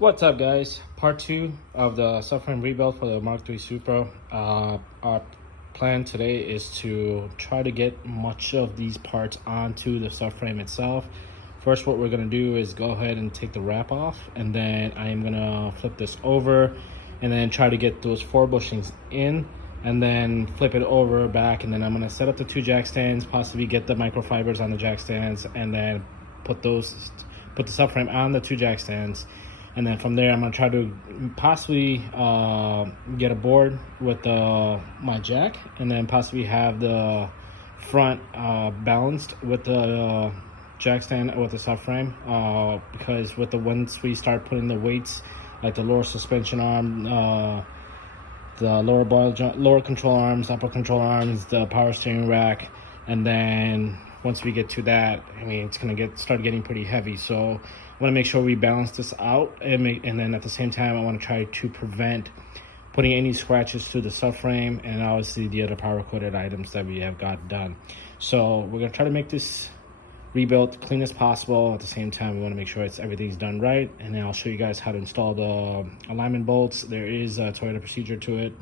What's up, guys? Part 2 of the subframe rebuild for the MK3 Supra. Our plan today is to try to get much of these parts onto the subframe itself. First, what we're going to do is go ahead and take the wrap off, and then I am going to flip this over and then try to get those 4 bushings in, and then flip it over back, and then I'm going to set up the 2 jack stands, possibly get the microfibers on the jack stands, and then put the subframe on the 2 jack stands. And then from there, I'm gonna try to possibly get a board with my jack, and then possibly have the front balanced with the jack stand with the subframe. Because once we start putting the weights, like the lower suspension arm, the lower control arms, upper control arms, the power steering rack, and then once we get to that, I mean, it's gonna start getting pretty heavy. So I want to make sure we balance this out, and then at the same time, I want to try to prevent putting any scratches to the subframe and obviously the other power coated items that we have got done. So we're gonna try to make this rebuilt clean as possible. At the same time, we want to make sure everything's done right, and then I'll show you guys how to install the alignment bolts. There is a Toyota procedure to it.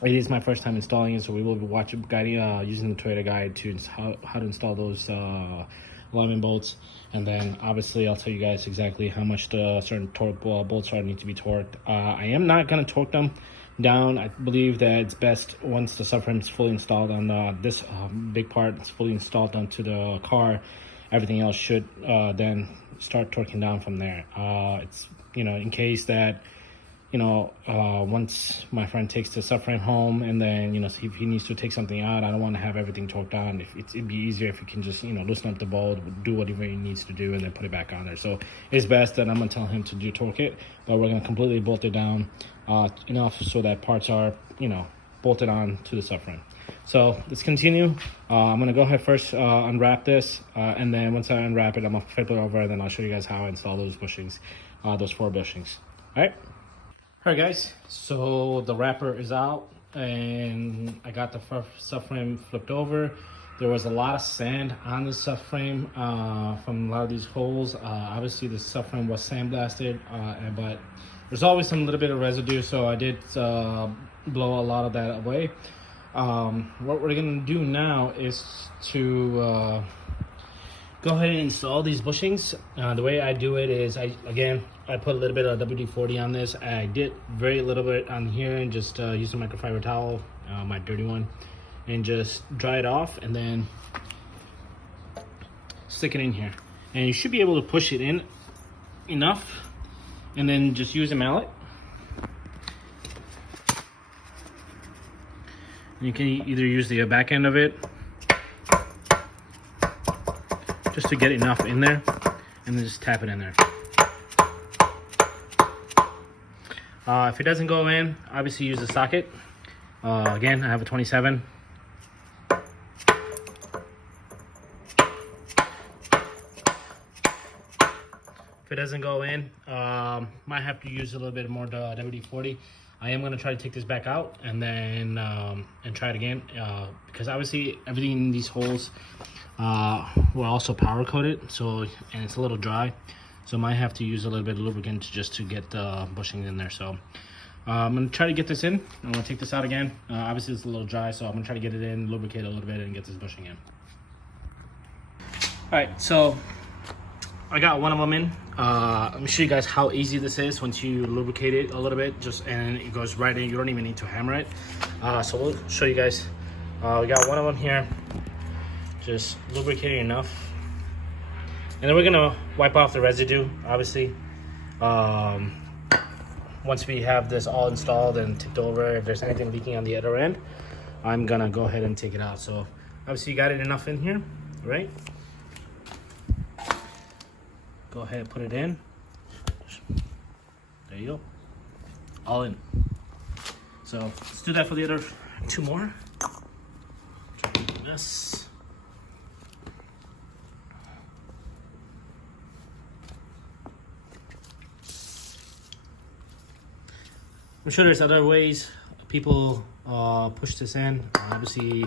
It is my first time installing it, so we will be using the Toyota guide to how to install those alignment bolts. And then obviously I'll tell you guys exactly how much the certain torque bolts need to be torqued. I am not going to torque them down. I believe that it's best once the subframe is fully installed on this big part is fully installed onto the car, everything else should then start torquing down from there. It's, in case that once my friend takes the subframe home, and then, if he needs to take something out, I don't want to have everything torqued on. It'd be easier if he can just, loosen up the bolt, do whatever he needs to do, and then put it back on there. So it's best that I'm going to tell him to torque it, but we're going to completely bolt it down enough so that parts are, bolted on to the subframe. So let's continue. I'm going to go ahead first, unwrap this, and then once I unwrap it, I'm going to flip it over, and then I'll show you guys how I install those bushings, those 4 bushings. All right. All right, guys, so the wrapper is out, and I got the subframe flipped over. There was a lot of sand on the subframe from a lot of these holes. Obviously, the subframe was sandblasted, but there's always some little bit of residue, so I did blow a lot of that away. What we're gonna do now is to go ahead and install these bushings. The way I do it is, I put a little bit of WD-40 on this. I did very little bit on here, and just use a microfiber towel, my dirty one, and just dry it off, and then stick it in here. And you should be able to push it in enough, and then just use a mallet. You can either use the back end of it, just to get enough in there, and then just tap it in there. If it doesn't go in, obviously use the socket. Again, I have a 27. If it doesn't go in, might have to use a little bit more WD-40. I am going to try to take this back out and then and try it again, because obviously everything in these holes were also powder coated, and it's a little dry, so I might have to use a little bit of lubricant just to get the bushings in there. So I'm going to try to get this in. I'm going to take this out again. Obviously it's a little dry, so I'm going to try to get it in, lubricate a little bit, and get this bushing in. All right, so I got one of them in. Let me show you guys how easy this is once you lubricate it a little bit, and it goes right in. You don't even need to hammer it. So we'll show you guys. We got one of them here. Just lubricate it enough. And then we're gonna wipe off the residue, obviously. Once we have this all installed and tipped over, if there's anything leaking on the other end, I'm gonna go ahead and take it out. So obviously you got it enough in here, right? Go ahead and put it in. There you go. All in. So let's do that for the other 2 more. Mess. I'm sure there's other ways people push this in. Obviously,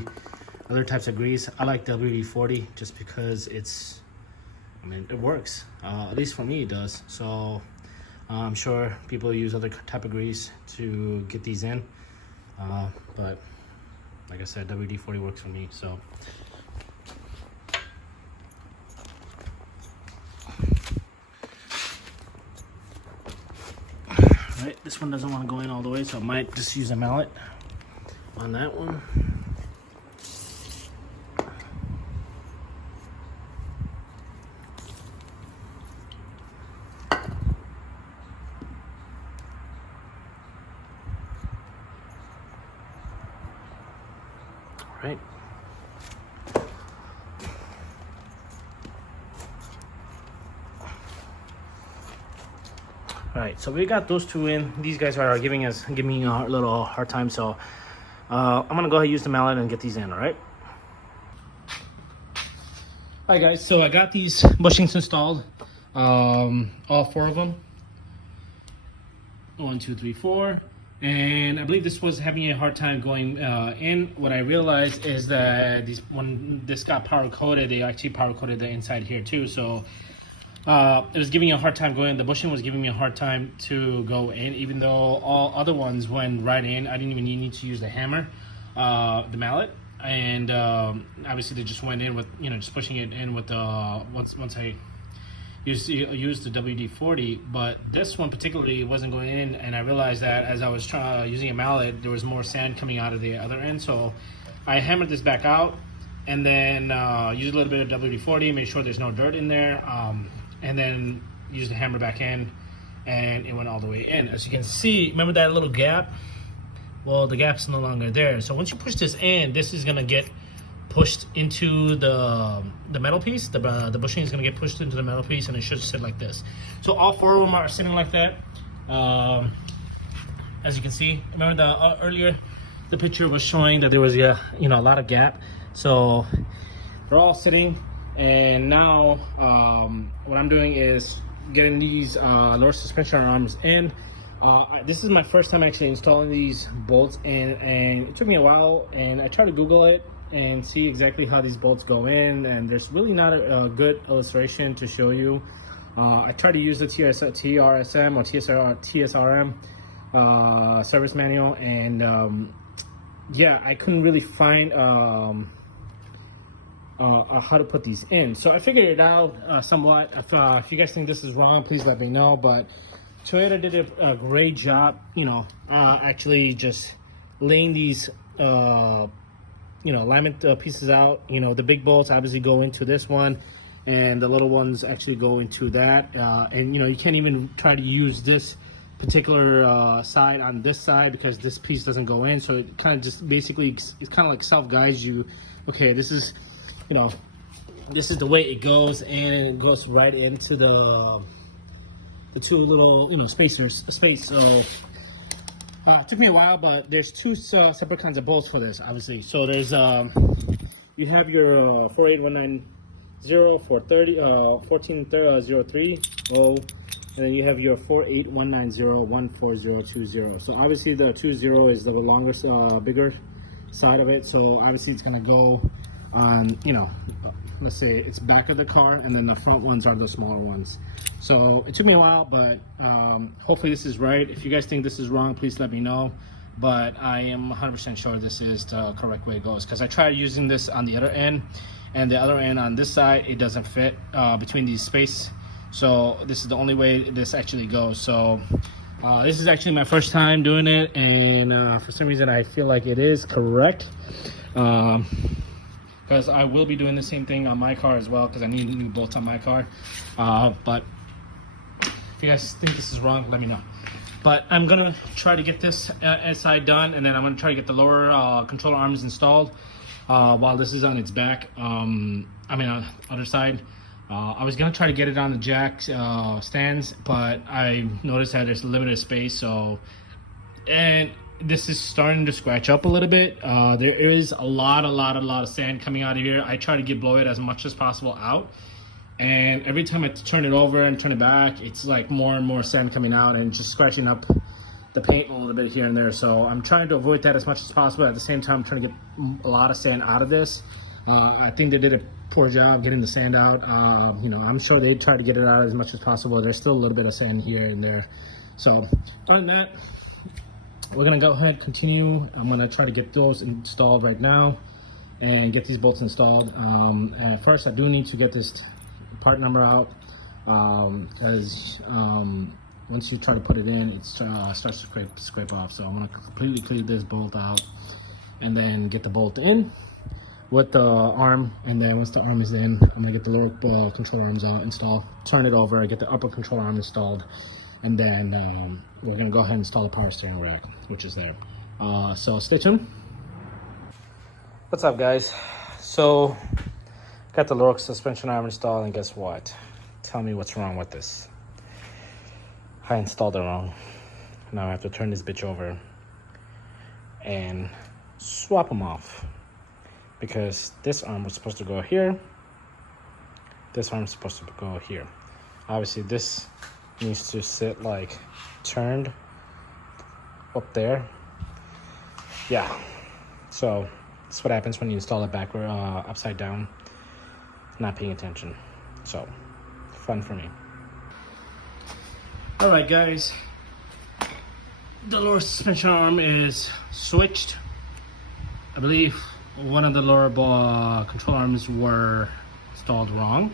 other types of grease. I like WD-40 just because it's I mean, it works. At least for me, it does. So I'm sure people use other type of grease to get these in. But like I said, WD-40 works for me. So right, this one doesn't want to go in all the way, so I might just use a mallet on that one. Right. All right, so we got those two in. These guys are giving me a little hard time, so I'm gonna go ahead and use the mallet and get these in. All right. All right, guys. So I got these bushings installed, all 4 of them. 1, 2, 3, 4. And I believe this was having a hard time going in. What I realized is that when this got powder coated, they actually powder coated the inside here too. So it was giving me a hard time going in. The bushing was giving me a hard time to go in, even though all other ones went right in. I didn't even need to use the hammer, the mallet, and obviously they just went in with, you know, just pushing it in with the once I used the WD-40. But this one particularly wasn't going in, and I realized that as I was using a mallet, there was more sand coming out of the other end. So I hammered this back out, and then used a little bit of WD-40, made sure there's no dirt in there, and then used the hammer back in, and it went all the way in. As you can see, remember that little gap? Well, the gap's no longer there. So once you push this in, this is gonna get pushed into the metal piece. The bushing is gonna get pushed into the metal piece, and it should sit like this. So all 4 of them are sitting like that. As you can see, remember earlier the picture was showing that there was a lot of gap. So they're all sitting. And now what I'm doing is getting these lower suspension arms in. This is my first time actually installing these bolts, and it took me a while, and I tried to Google it and see exactly how these bolts go in, and there's really not a good illustration to show you. I tried to use the TRSM or TSRM service manual, and yeah, I couldn't really find how to put these in. So I figured it out somewhat. If you guys think this is wrong, please let me know. But Toyota did a great job, actually just laying these laminate pieces out. The big bolts obviously go into this one, and the little ones actually go into that. And you can't even try to use this particular side on this side because this piece doesn't go in. So it kind of just basically, it's kind of like self-guides you. Okay, this is this is the way it goes, and it goes right into the 2 little space. So it took me a while, but there's 2 separate kinds of bolts for this, obviously. So there's you have your 48190, 430, 1403, and then you have your 48190, 14020. So obviously the 20 is the longer, bigger side of it. So obviously it's gonna go on, let's say it's back of the car, and then the front ones are the smaller ones. So it took me a while, but hopefully this is right. If you guys think this is wrong, please let me know. But I am 100% sure this is the correct way it goes, because I tried using this on the other end, and the other end on this side, it doesn't fit between these space. So this is the only way this actually goes. So this is actually my first time doing it, and for some reason I feel like it is correct. Because I will be doing the same thing on my car as well, because I need new bolts on my car. But if you guys think this is wrong, let me know. But I'm gonna try to get this side done, and then I'm gonna try to get the lower controller arms installed while this is on its back. On the other side. I was gonna try to get it on the jack stands, but I noticed that there's limited space. And this is starting to scratch up a little bit. There is a lot of sand coming out of here. I try to blow it as much as possible out, and every time I turn it over and turn it back, it's like more and more sand coming out and just scratching up the paint a little bit here and there. So I'm trying to avoid that as much as possible. At the same time, I'm trying to get a lot of sand out of this. I think they did a poor job getting the sand out. You know, I'm sure they tried to get it out as much as possible. There's still a little bit of sand here and there. So other than that, we're gonna go ahead, continue. I'm gonna try to get those installed right now and get these bolts installed. And first, I do need to get this part number out, because once you try to put it in, it starts to scrape off. So I'm gonna completely clean this bolt out and then get the bolt in with the arm. And then once the arm is in, I'm gonna get the lower control arms installed, turn it over, get the upper control arm installed, and then we're gonna go ahead and install the power steering rack, which is there. So stay tuned. What's up, guys? So got the lower suspension arm installed, and guess what? Tell me what's wrong with this. I installed it wrong. Now I have to turn this bitch over and swap them off, because this arm was supposed to go here, this arm is supposed to go here. Obviously this needs to sit like turned up there. Yeah, so that's what happens when you install it backward, upside down, not paying attention. So fun for me. All right, guys, the lower suspension arm is switched. I believe one of the lower control arms were installed wrong,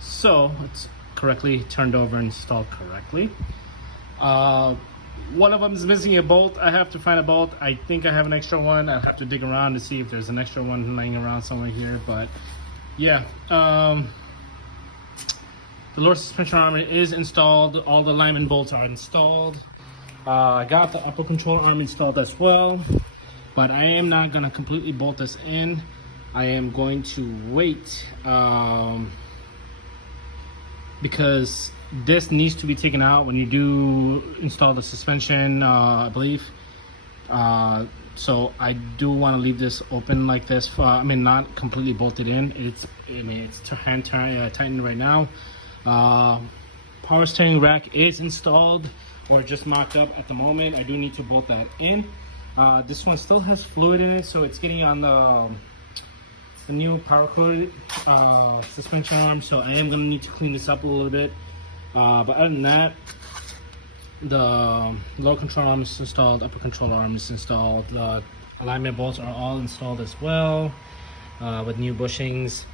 so it's correctly turned over and installed correctly. One of them is missing a bolt. I have to find a bolt. I think I have an extra one. I'll have to dig around to see if there's an extra one laying around somewhere here, but yeah. The lower suspension arm is installed. All the alignment bolts are installed. I got the upper control arm installed as well, but I am not gonna completely bolt this in. I am going to wait, because this needs to be taken out when you do install the suspension, I believe. So I do want to leave this open like this. Not completely bolted in. It's hand tightened right now. Power steering rack is installed or just mocked up at the moment. I do need to bolt that in. This one still has fluid in it, so it's getting on the new power coated suspension arm, so I am going to need to clean this up a little bit. But other than that, the lower control arm is installed, upper control arm is installed, the alignment bolts are all installed as well, with new bushings.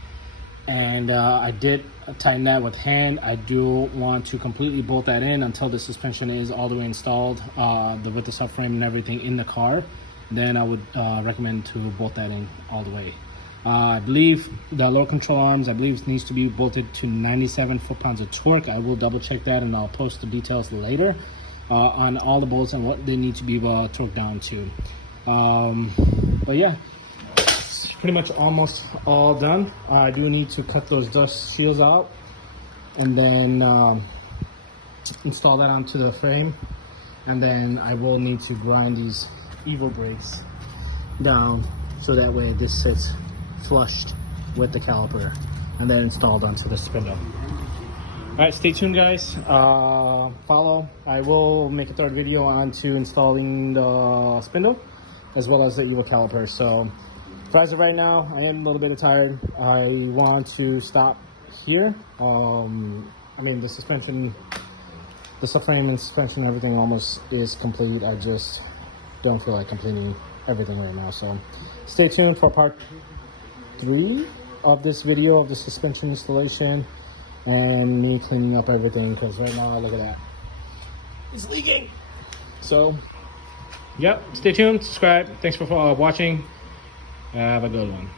And I did tighten that with hand. I do want to completely bolt that in until the suspension is all the way installed, with the subframe and everything in the car. Then I would recommend to bolt that in all the way. I believe the lower control arms, needs to be bolted to 97 foot-pounds of torque. I will double check that, and I'll post the details later on all the bolts and what they need to be torqued down to. But yeah, it's pretty much almost all done. I do need to cut those dust shields out and then install that onto the frame, and then I will need to grind these Evo brakes down so that way this sits flushed with the caliper and then installed onto the spindle. All right, stay tuned, guys. Follow. I will make a third video on to installing the spindle as well as the Evo caliper. So as of right now, I am a little bit tired. I want to stop here. The suspension, the subframe and suspension, everything almost is complete. I just don't feel like completing everything right now. So stay tuned for part 3 of this video of the suspension installation and me cleaning up everything, because right now, look at that, it's leaking. So yep, stay tuned, subscribe. Thanks for watching. Have a good one.